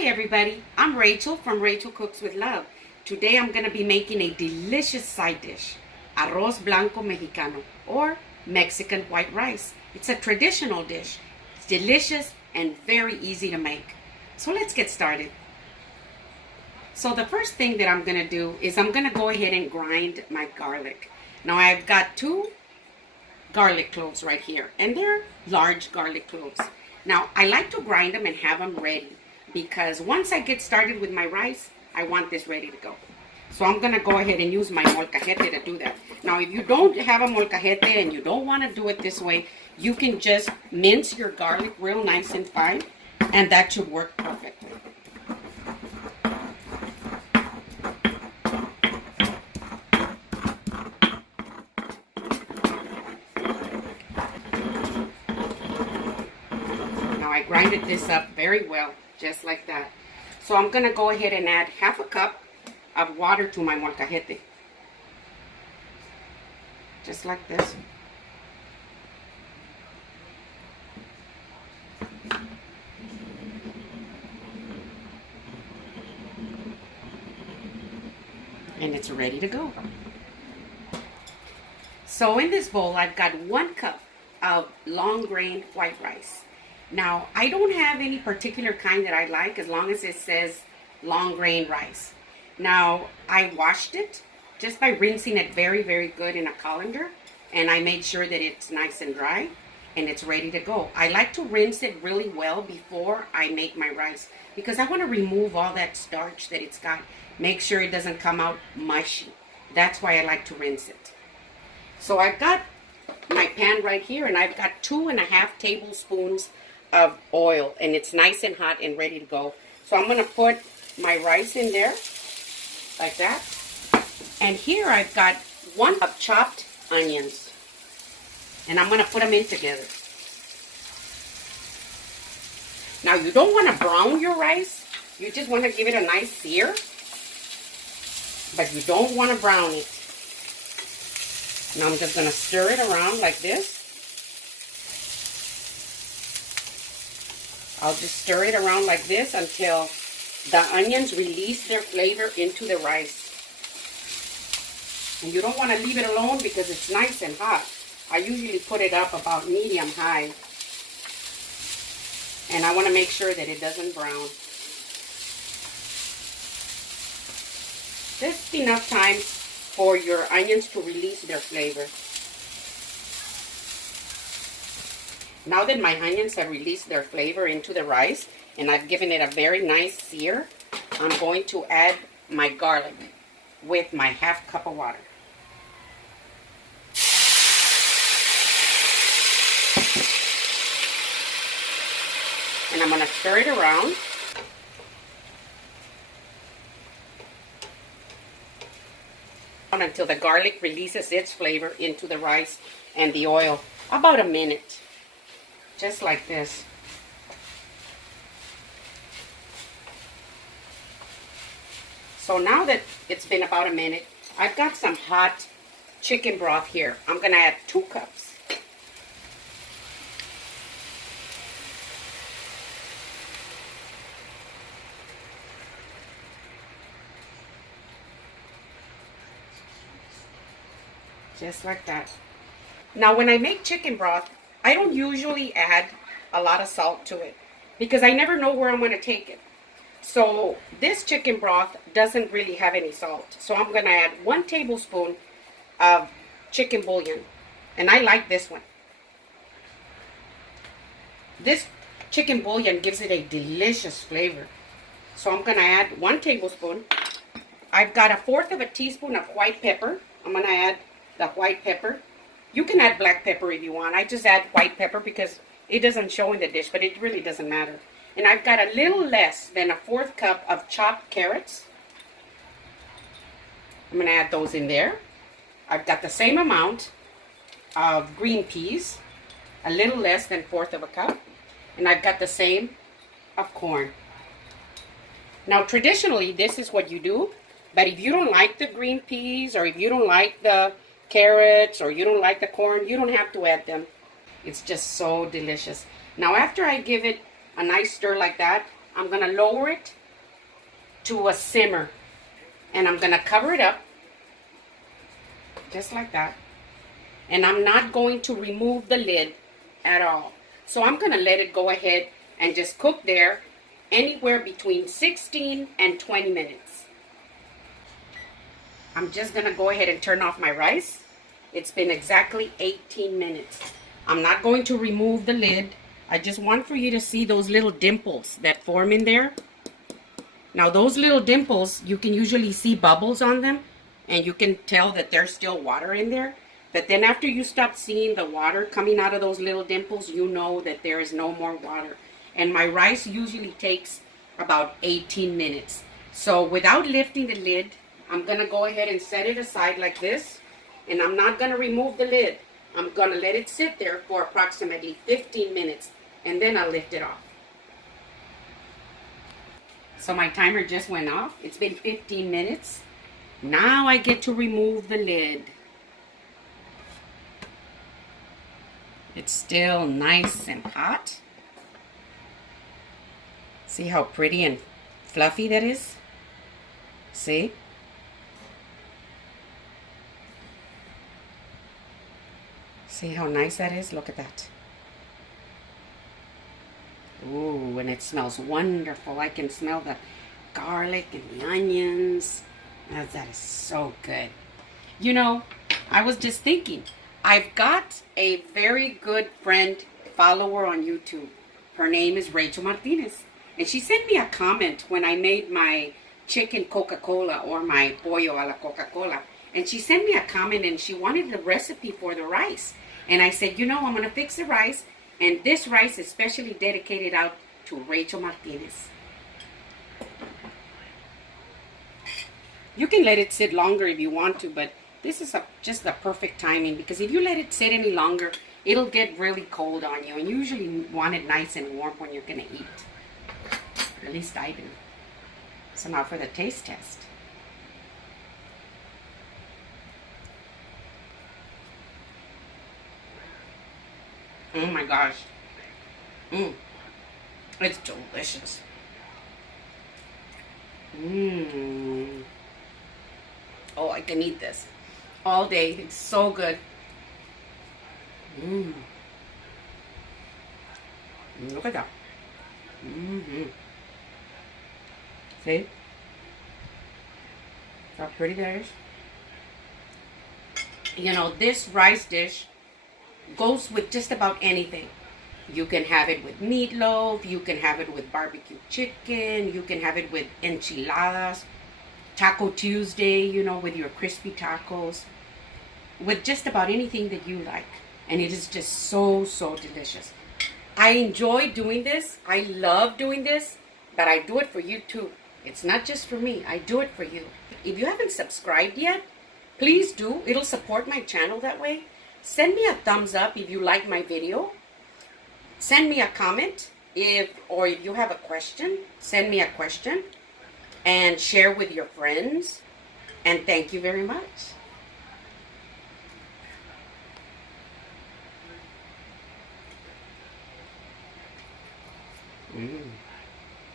Hi everybody, I'm Rachel from Rachel Cooks with Love. Today I'm going to be making a delicious side dish, Arroz Blanco Mexicano, or Mexican white rice. It's a traditional dish. It's delicious and very easy to make. So let's get started. So the first thing that I'm going to do is I'm going to go ahead and grind my garlic. Now I've got 2 garlic cloves right here, and they're large garlic cloves. Now I like to grind them and have them ready, because once I get started with my rice, I want this ready to go. So I'm going to go ahead and use my molcajete to do that. Now if you don't have a molcajete and you don't want to do it this way, you can just mince your garlic real nice and fine, and that should work perfectly. Now I grinded this up very well, just like that. So I'm going to go ahead and add half a cup of water to my molcajete. Just like this. And it's ready to go. So in this bowl, I've got 1 cup of long grain white rice. Now, I don't have any particular kind that I like, as long as it says long grain rice. Now, I washed it just by rinsing it very, very good in a colander, and I made sure that it's nice and dry and it's ready to go. I like to rinse it really well before I make my rice, because I want to remove all that starch that it's got. Make sure it doesn't come out mushy. That's why I like to rinse it. So I've got my pan right here, and I've got 2.5 tablespoons of oil, and it's nice and hot and ready to go. So I'm going to put my rice in there like that, and here I've got 1 cup chopped onions, and I'm going to put them in together. Now you don't want to brown your rice, you just want to give it a nice sear, but you don't want to brown it. Now I'm just going to stir it around like this. I'll just stir it around like this until the onions release their flavor into the rice. And you don't want to leave it alone because it's nice and hot. I usually put it up about medium high. And I want to make sure that it doesn't brown. Just enough time for your onions to release their flavor. Now that my onions have released their flavor into the rice, and I've given it a very nice sear, I'm going to add my garlic with my half cup of water. And I'm going to stir it around. Until the garlic releases its flavor into the rice and the oil. About a minute. Just like this. So now that it's been about a minute, I've got some hot chicken broth here. I'm going to add 2 cups. Just like that. Now when I make chicken broth, I don't usually add a lot of salt to it because I never know where I'm going to take it. So this chicken broth doesn't really have any salt. So I'm going to add 1 tablespoon of chicken bouillon. And I like this one. This chicken bouillon gives it a delicious flavor. So I'm going to add 1 tablespoon. I've got 1/4 teaspoon of white pepper. I'm going to add the white pepper. You can add black pepper if you want. I just add white pepper because it doesn't show in the dish, but it really doesn't matter. And I've got a little less than 1/4 cup of chopped carrots. I'm going to add those in there. I've got the same amount of green peas, a little less than 1/4 cup. And I've got the same of corn. Now traditionally this is what you do, but if you don't like the green peas, or if you don't like the carrots, or you don't like the corn, you don't have to add them. It's just so delicious. Now after I give it a nice stir like that, I'm going to lower it to a simmer. And I'm going to cover it up. Just like that. And I'm not going to remove the lid at all. So I'm going to let it go ahead and just cook there anywhere between 16 and 20 minutes. I'm just going to go ahead and turn off my rice. It's been exactly 18 minutes. I'm not going to remove the lid. I just want for you to see those little dimples that form in there. Now those little dimples, you can usually see bubbles on them. And you can tell that there's still water in there. But then after you stop seeing the water coming out of those little dimples, you know that there is no more water. And my rice usually takes about 18 minutes. So without lifting the lid, I'm going to go ahead and set it aside like this. And I'm not going to remove the lid. I'm going to let it sit there for approximately 15 minutes. And then I'll lift it off. So my timer just went off. It's been 15 minutes. Now I get to remove the lid. It's still nice and hot. See how pretty and fluffy that is? See? See how nice that is? Look at that. Ooh, and it smells wonderful. I can smell the garlic and the onions. That is so good. You know, I was just thinking, I've got a very good friend, follower on YouTube. Her name is Rachel Martinez. And she sent me a comment when I made my chicken Coca-Cola or my pollo a la Coca-Cola. And she sent me a comment and she wanted the recipe for the rice. And I said, you know, I'm going to fix the rice. And this rice is specially dedicated out to Rachel Martinez. You can let it sit longer if you want to, but this is just the perfect timing, because if you let it sit any longer, it'll get really cold on you, and you usually want it nice and warm when you're going to eat. At least I do. So now for the taste test. Oh my gosh. It's delicious. Oh, I can eat this all day. It's so good. Look at that. See? How pretty that is. You know, this rice dish goes with just about anything. You can have it with meatloaf. You can have it with barbecue chicken. You can have it with enchiladas. Taco Tuesday, you know, with your crispy tacos. With just about anything that you like. And it is just so, so delicious. I enjoy doing this. I love doing this. But I do it for you too. It's not just for me. I do it for you. If you haven't subscribed yet, please do. It'll support my channel that way. Send me a thumbs up if you like my video. Send me a comment if you have a question. Send me a question. And share with your friends. And thank you very much. Mm.